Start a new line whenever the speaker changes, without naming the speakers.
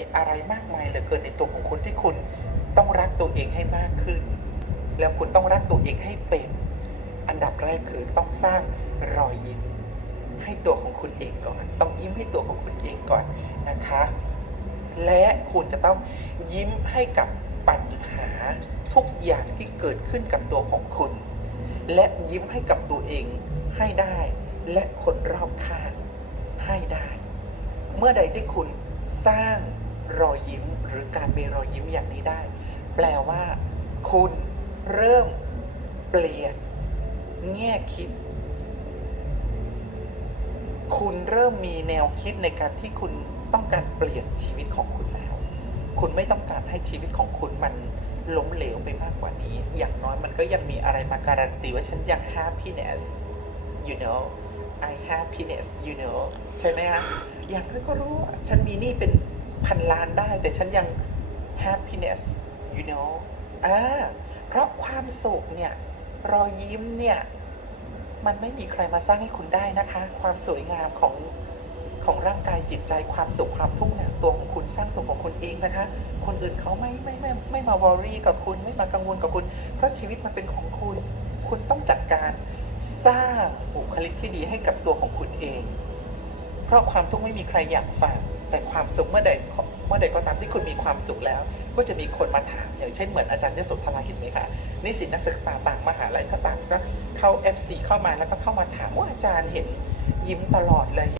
ีอะไรมากมายเหลือเกินในตัวของคุณที่คุณต้องรักตัวเองให้มากขึ้น แล้วคุณต้องรักตัวเองให้เป็น อันดับแรกคือต้องสร้างรอยยิ้ม ให้ตัวของคุณเองก่อน ต้องยิ้มให้ตัวของคุณเองก่อนนะคะ และคุณจะต้องยิ้มให้กับปัญหาทุกอย่างที่เกิดขึ้นกับตัวของคุณ และยิ้มให้กับตัวเองให้ได้ และคนรอบข้างให้ได้ เมื่อใดที่คุณสร้าง รอยยิ้มหรือการมีรอยยิ้มอย่างนี้ได้ แปลว่า คุณเริ่มเปลี่ยนแง่คิด คุณเริ่มมีแนวคิดในการที่คุณต้องการเปลี่ยนชีวิตของคุณแล้ว คุณไม่ต้องการให้ชีวิตของคุณมันล้มเหลวไปมากกว่านี้ อย่างน้อยมันก็ยังมีอะไรมาการันตีว่าฉันยัง happiness you know I happiness you know ใช่ไหมฮะอย่างน้อยก็รู้ว่าฉันมีนี้เป็น พันล้านได้ แต่ฉันยัง happiness you know อ่าเพราะความสุขเนี่ย รอยยิ้มเนี่ย มันไม่มีใครมาสร้างให้คุณได้นะคะ ความสวยงามของของร่างกายจิตใจความสุขความทุกข์เนี่ยตัวของคุณสร้างตัวของคุณเองนะคะ คนอื่นเขาไม่ไม่ไม่ไม่มาวอรี่กับคุณไม่มากังวลกับคุณ เพราะชีวิตมันเป็นของคุณ คุณต้องจัดการสร้างบุคลิกที่ดีให้กับตัวของคุณเอง เพราะความทุกข์ไม่มีใครอยากฟัง แต่ความสุขเมื่อใดเมื่อใดก็ตามที่คุณมีความสุขแล้ว ก็จะมีคนมาถาม อย่างเช่นเหมือนอาจารย์ยศธราเห็นไหมคะนิสิตนักศึกษาต่างมหาลัยก็ต่างก็เข้า FC เข้ามาแล้วก็เข้ามาถามว่าอาจารย์เห็นยิ้มตลอดเลย